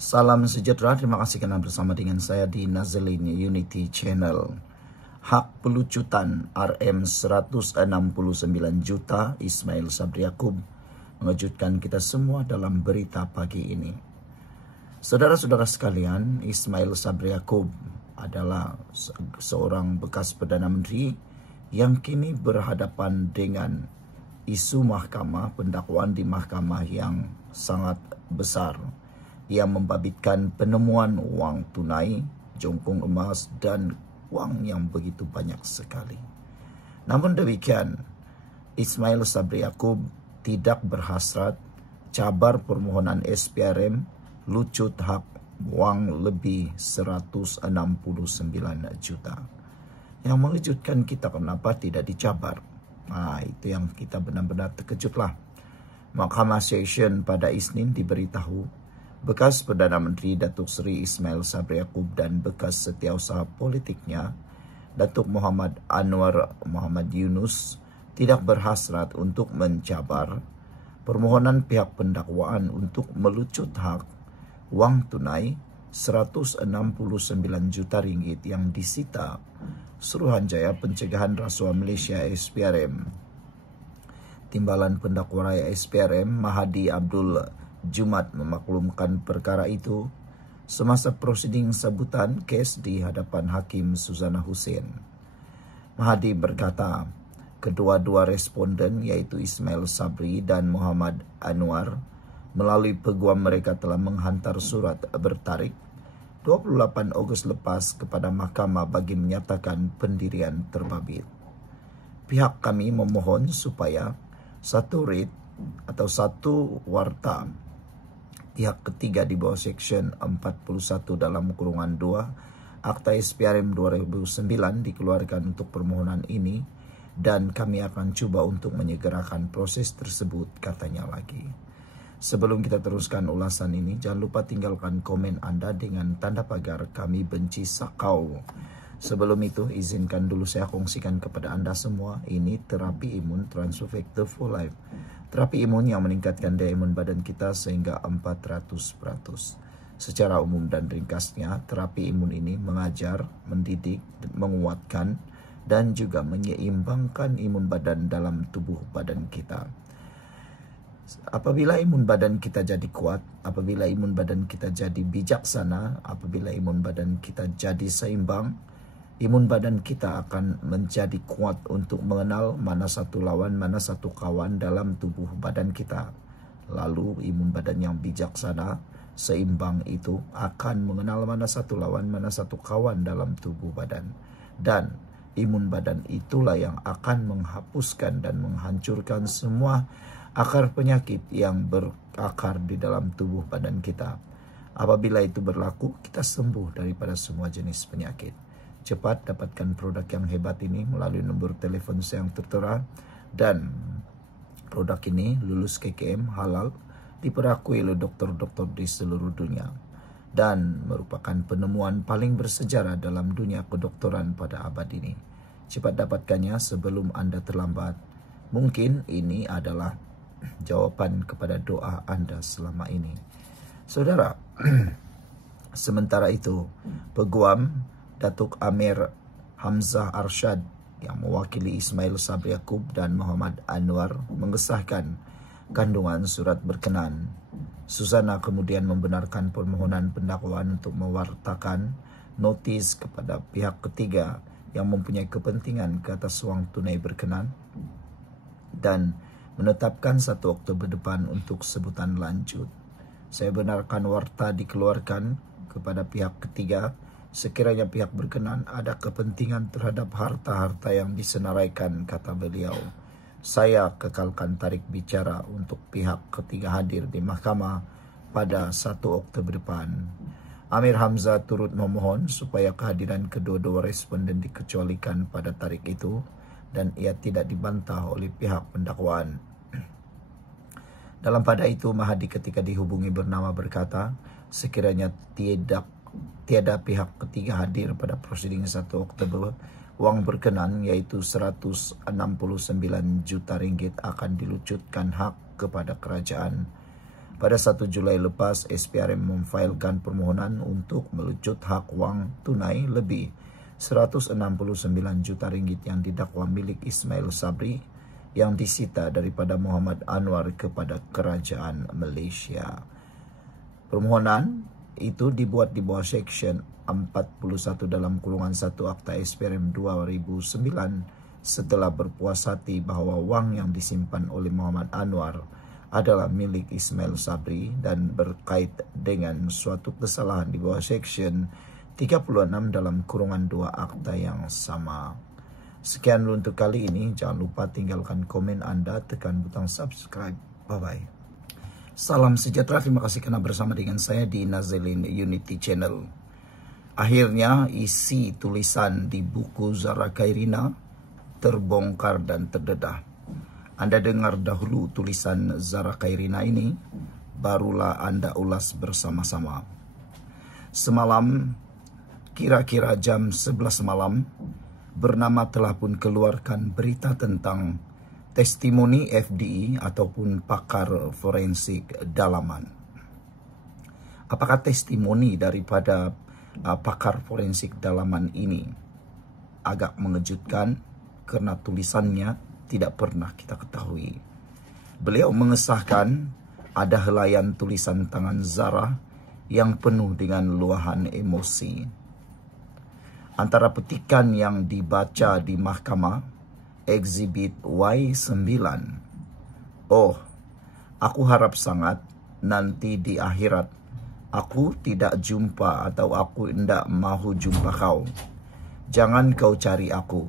Salam sejahtera, terima kasih kerana bersama dengan saya di Nazlin Unity Channel. Hak pelucutan RM169 juta Ismail Sabri Yaakob mengejutkan kita semua dalam berita pagi ini. Saudara-saudara sekalian, Ismail Sabri Yaakob adalah seorang bekas Perdana Menteri yang kini berhadapan dengan isu mahkamah, pendakwaan di mahkamah yang sangat besar. Ia membabitkan penemuan wang tunai, jongkong emas dan wang yang begitu banyak sekali. Namun demikian, Ismail Sabri Yaakob tidak berhasrat cabar permohonan SPRM lucut hak wang lebih 169 juta. Yang mengejutkan kita, kenapa tidak dicabar? Itu yang kita benar-benar terkejutlah. Mahkamah Session pada Isnin diberitahu bekas Perdana Menteri Datuk Seri Ismail Sabri Yaakob dan bekas setiausaha politiknya Datuk Muhammad Anwar Muhammad Yunus tidak berhasrat untuk mencabar permohonan pihak pendakwaan untuk melucut hak wang tunai 169 juta ringgit yang disita Suruhanjaya Pencegahan Rasuah Malaysia SPRM. Timbalan Pendakwa Raya SPRM Mahadi Abdul Jumat memaklumkan perkara itu semasa prosiding sambutan kes di hadapan Hakim Suzana Hussein. Mahadi berkata, kedua-dua responden iaitu Ismail Sabri dan Muhammad Anwar melalui peguam mereka telah menghantar surat bertarikh 28 Ogos lepas kepada mahkamah bagi menyatakan pendirian terbabit. Pihak kami memohon supaya satu writ atau satu warta pihak ketiga di bawah Seksyen 41 dalam kurungan 2 Akta SPRM 2009 dikeluarkan untuk permohonan ini dan kami akan cuba untuk menyegerakan proses tersebut, katanya lagi. Sebelum kita teruskan ulasan ini, jangan lupa tinggalkan komen Anda dengan tanda pagar kami benci sakau. Sebelum itu, izinkan dulu saya kongsikan kepada Anda semua, ini terapi imun Transfer Factor for Life. Terapi imun yang meningkatkan daya imun badan kita sehingga 400%. Secara umum dan ringkasnya, terapi imun ini mengajar, mendidik, menguatkan, dan juga menyeimbangkan imun badan dalam tubuh badan kita. Apabila imun badan kita jadi kuat, apabila imun badan kita jadi bijaksana, apabila imun badan kita jadi seimbang, imun badan kita akan menjadi kuat untuk mengenal mana satu lawan, mana satu kawan dalam tubuh badan kita. Lalu imun badan yang bijaksana, seimbang itu akan mengenal mana satu lawan, mana satu kawan dalam tubuh badan. Dan imun badan itulah yang akan menghapuskan dan menghancurkan semua akar penyakit yang berakar di dalam tubuh badan kita. Apabila itu berlaku, kita sembuh daripada semua jenis penyakit. Cepat dapatkan produk yang hebat ini melalui nombor telefon saya yang tertera, dan produk ini lulus KKM halal, diperakui oleh doktor-doktor di seluruh dunia dan merupakan penemuan paling bersejarah dalam dunia kedokteran pada abad ini. Cepat dapatkannya sebelum Anda terlambat. Mungkin ini adalah jawapan kepada doa Anda selama ini. Saudara, sementara itu, peguam Datuk Amir Hamzah Arshad yang mewakili Ismail Sabri Yaakob dan Muhammad Anwar mengesahkan kandungan surat berkenan. Suzana kemudian membenarkan permohonan pendakwaan untuk mewartakan notis kepada pihak ketiga yang mempunyai kepentingan ke atas wang tunai berkenan dan menetapkan 1 Oktober depan untuk sebutan lanjut. Saya benarkan warta dikeluarkan kepada pihak ketiga sekiranya pihak berkenan ada kepentingan terhadap harta-harta yang disenaraikan, kata beliau. Saya kekalkan tarik bicara untuk pihak ketiga hadir di mahkamah pada 1 Oktober depan. Amir Hamzah turut memohon supaya kehadiran kedua-dua responden dikecualikan pada tarik itu dan ia tidak dibantah oleh pihak pendakwaan. Dalam pada itu, Mahadi ketika dihubungi bernama berkata, sekiranya tiada pihak ketiga hadir pada prosiding 1 Oktober, wang berkenan yaitu 169 juta ringgit akan dilucutkan hak kepada kerajaan. Pada 1 Julai lepas, SPRM memfailkan permohonan untuk melucut hak wang tunai lebih 169 juta ringgit yang didakwa milik Ismail Sabri yang disita daripada Muhammad Anwar kepada Kerajaan Malaysia. Permohonan itu dibuat di bawah Seksyen 41 dalam kurungan 1 Akta SPRM 2009 setelah berpuas hati bahawa wang yang disimpan oleh Muhammad Anwar adalah milik Ismail Sabri dan berkait dengan suatu kesalahan di bawah Seksyen 36 dalam kurungan 2 akta yang sama. Sekian dulu untuk kali ini. Jangan lupa tinggalkan komen Anda, tekan butang subscribe. Bye-bye. Salam sejahtera, terima kasih karena bersama dengan saya di Nazilin Unity Channel. Akhirnya isi tulisan di buku Zara Khairina terbongkar dan terdedah. Anda dengar dahulu tulisan Zara Khairina ini, barulah Anda ulas bersama-sama. Semalam, kira-kira jam 11 malam, Bernama telah pun keluarkan berita tentang testimoni FDI ataupun pakar forensik dalaman. Apakah testimoni daripada pakar forensik dalaman ini agak mengejutkan karena tulisannya tidak pernah kita ketahui. Beliau mengesahkan ada helaian tulisan tangan Zara yang penuh dengan luahan emosi. Antara petikan yang dibaca di mahkamah, Exhibit Y9. Oh, aku harap sangat nanti di akhirat aku tidak jumpa atau aku tidak mahu jumpa kau. Jangan kau cari aku.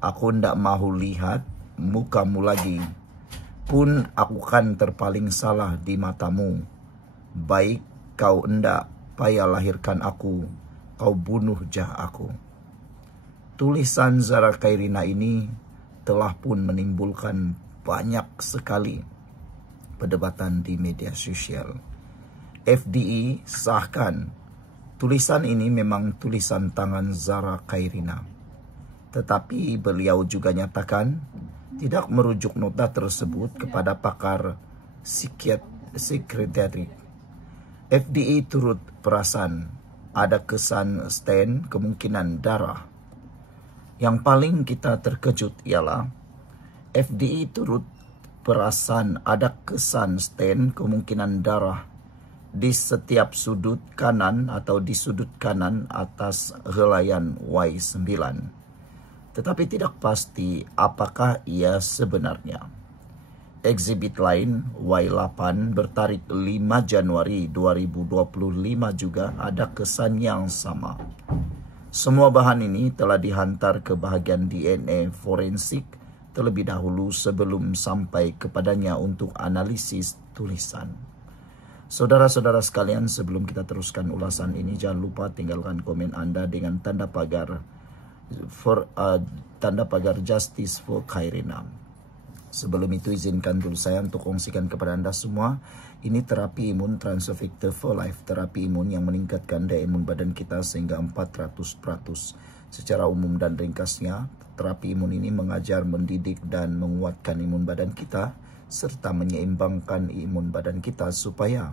Aku tidak mahu lihat mukamu lagi. Pun aku kan terpaling salah di matamu. Baik kau hendak payah lahirkan aku, kau bunuh jah aku. Tulisan Zara Khairina ini telah pun menimbulkan banyak sekali perdebatan di media sosial. FDI sahkan tulisan ini memang tulisan tangan Zara Khairina. Tetapi beliau juga nyatakan tidak merujuk nota tersebut kepada pakar psikiatri. FDI turut perasan ada kesan stain kemungkinan darah. Yang paling kita terkejut ialah FDI turut perasan ada kesan stain kemungkinan darah di setiap sudut kanan atau di sudut kanan atas helaian Y9. Tetapi tidak pasti apakah ia sebenarnya. Exhibit lain Y8 bertarik 5 Januari 2025 juga ada kesan yang sama. Semua bahan ini telah dihantar ke bahagian DNA forensik terlebih dahulu sebelum sampai kepadanya untuk analisis tulisan. Saudara-saudara sekalian, sebelum kita teruskan ulasan ini, jangan lupa tinggalkan komen Anda dengan tanda pagar Justice for Khairina. Sebelum itu izinkan dulu saya untuk kongsikan kepada Anda semua, ini terapi imun Transovictor for Life, terapi imun yang meningkatkan daya imun badan kita sehingga 400%. Secara umum dan ringkasnya, terapi imun ini mengajar, mendidik dan menguatkan imun badan kita serta menyeimbangkan imun badan kita supaya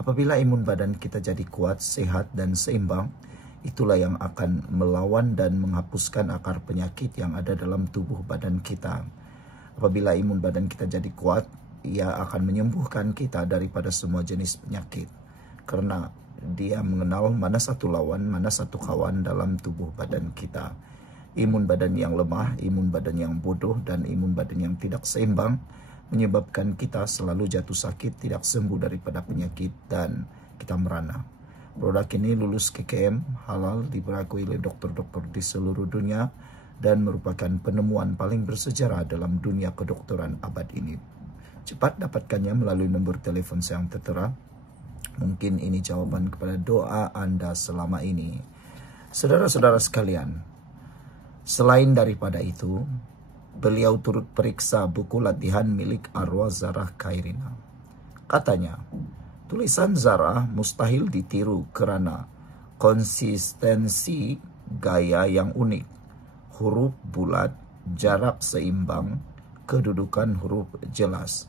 apabila imun badan kita jadi kuat, sehat dan seimbang, itulah yang akan melawan dan menghapuskan akar penyakit yang ada dalam tubuh badan kita. Apabila imun badan kita jadi kuat, ia akan menyembuhkan kita daripada semua jenis penyakit. Karena dia mengenal mana satu lawan, mana satu kawan dalam tubuh badan kita. Imun badan yang lemah, imun badan yang bodoh, dan imun badan yang tidak seimbang menyebabkan kita selalu jatuh sakit, tidak sembuh daripada penyakit, dan kita merana. Produk ini lulus KKM, halal, diperakui oleh dokter-dokter di seluruh dunia, dan merupakan penemuan paling bersejarah dalam dunia kedokteran abad ini. Cepat dapatkannya melalui nombor telepon saya yang tertera. Mungkin ini jawaban kepada doa Anda selama ini. Saudara-saudara sekalian, selain daripada itu, beliau turut periksa buku latihan milik arwah Zara Khairina. Katanya, tulisan Zara mustahil ditiru kerana konsistensi gaya yang unik, huruf bulat, jarak seimbang, kedudukan huruf jelas.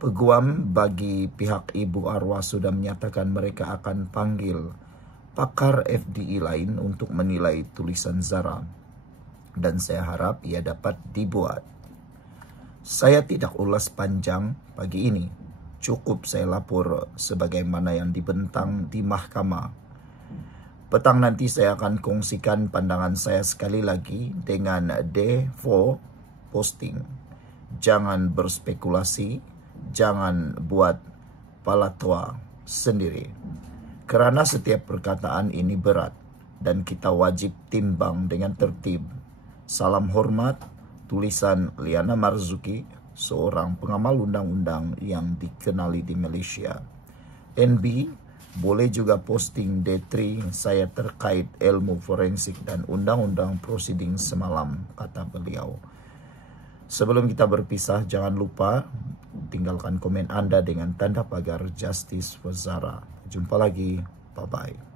Peguam bagi pihak ibu arwah sudah menyatakan mereka akan panggil pakar FDI lain untuk menilai tulisan Zara. Dan saya harap ia dapat dibuat. Saya tidak ulas panjang pagi ini. Cukup saya lapor sebagaimana yang dibentang di mahkamah. Petang nanti saya akan kongsikan pandangan saya sekali lagi dengan D4 posting. Jangan berspekulasi, jangan buat palatua sendiri. Kerana setiap perkataan ini berat dan kita wajib timbang dengan tertib. Salam hormat, tulisan Liana Marzuki, seorang pengamal undang-undang yang dikenali di Malaysia. NB, boleh juga posting D3 saya terkait ilmu forensik dan undang-undang proceeding semalam, kata beliau. Sebelum kita berpisah, jangan lupa tinggalkan komen Anda dengan tanda pagar Justice for Zara. Jumpa lagi, bye-bye.